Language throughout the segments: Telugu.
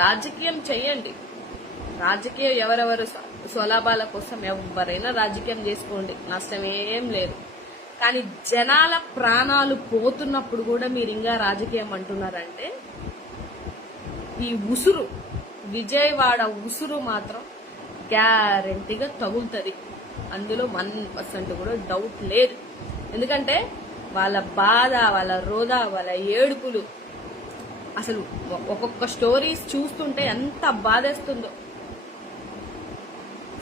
రాజకీయం చెయ్యండి. రాజకీయం ఎవరెవరు స్వలాభాల కోసం ఎవరైనా రాజకీయం చేసుకోండి, నష్టం ఏం లేదు. కానీ జనాల ప్రాణాలు పోతున్నప్పుడు కూడా మీరు ఇంకా రాజకీయం అంటున్నారంటే ఈ ఉసురు, విజయవాడ ఉసురు మాత్రం గ్యారెంటీగా తగులుతుంది. అందులో 1% కూడా డౌట్ లేదు. ఎందుకంటే వాళ్ళ బాధ, వాళ్ళ రోద, వాళ్ళ ఏడుపులు, అసలు ఒక్కొక్క స్టోరీస్ చూస్తుంటే ఎంత బాధేస్తుందో.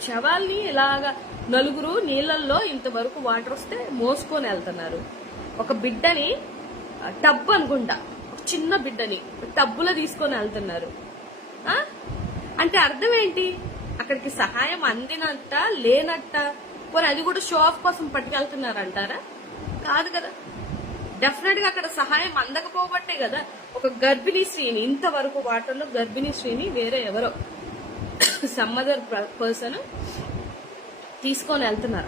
శవాల్ని ఇలాగా నలుగురు నీళ్ళల్లో ఇంతవరకు వాటర్ వస్తే మోసుకొని వెళ్తున్నారు. ఒక బిడ్డని టబ్ అనుకుంటా, ఒక చిన్న బిడ్డని టబ్బులో తీసుకొని వెళ్తున్నారు. అంటే అర్థం ఏంటి? అక్కడికి సహాయం అందినట్ట లేనట్ట? పోనీ అది కూడా షో ఆఫ్ కోసం పట్టుకెళ్తున్నారంటారా? కాదు కదా. డెఫినెట్ గా అక్కడ సహాయం అందకపోబట్టే కదా ఒక గర్భిణీ స్త్రీని, ఇంతవరకు వాటర్లో గర్భిణీ స్త్రీని వేరే ఎవరో సమ్మదర్ పర్సన్ తీసుకొని వెళ్తున్నారు.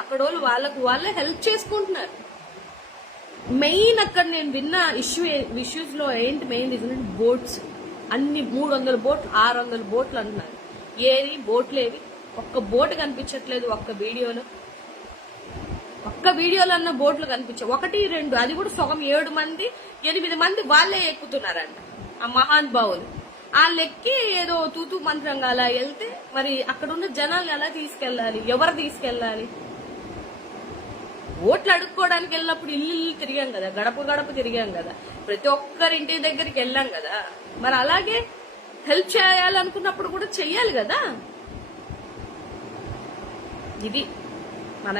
అక్కడోళ్ళు వాళ్ళకు వాళ్ళే హెల్ప్ చేసుకుంటున్నారు. మెయిన్ అక్కడ నేను విన్న ఇష్యూస్ లో ఏంటి మెయిన్ రీజన్? బోట్స్ అన్ని 300 బోట్లు 600 బోట్లు అంటున్నారు. ఏది బోట్లు ఏవి? ఒక్క బోట్ కనిపించట్లేదు. ఒక్క వీడియోలో అన్న బోట్లు కనిపించాయి. 1, 2, అది కూడా సగం 7 మంది 8 మంది వాళ్ళే ఎక్కుతున్నారంట. ఆ మహాన్ భావులు వాళ్ళు ఎక్కి ఏదో తూతూ మంత్రంగా అలా వెళ్తే మరి అక్కడ ఉన్న జనాల్ని ఎలా తీసుకెళ్లాలి? ఎవరు తీసుకెళ్లాలి? ఓట్లు అడుక్కోవడానికి వెళ్ళినప్పుడు ఇల్లు తిరిగాం కదా, గడప తిరిగాం కదా, ప్రతి ఒక్కరింటి దగ్గరికి వెళ్ళాం కదా. మరి అలాగే హెల్ప్ చేయాలనుకున్నప్పుడు కూడా చెయ్యాలి కదా. ఇది మన